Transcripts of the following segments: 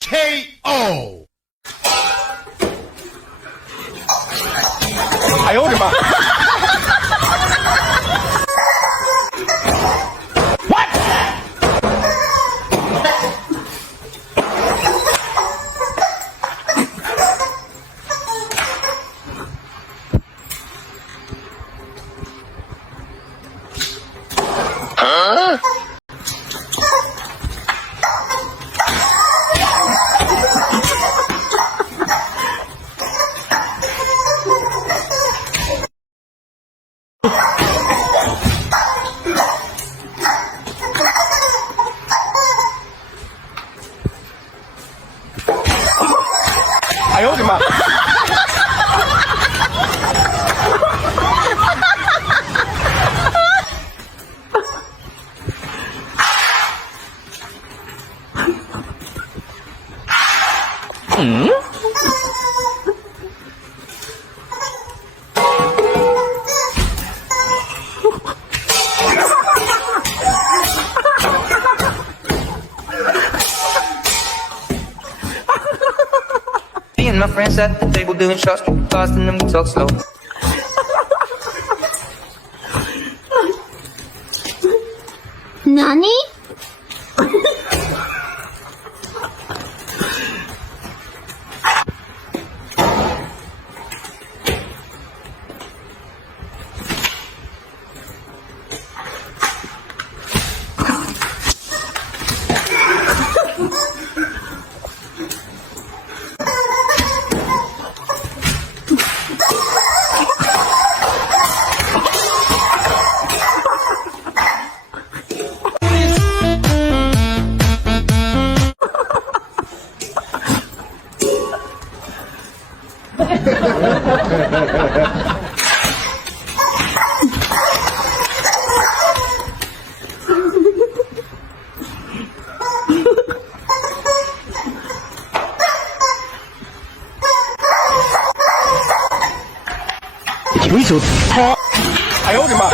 KO! 哎呦我的妈哎呦我的妈Me and my friends at the table doing shots, tripping fast, and then we talk slow. Nani?为首他哎呦我的妈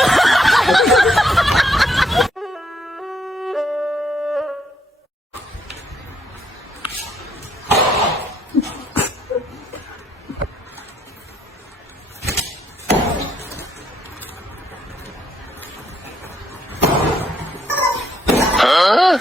啊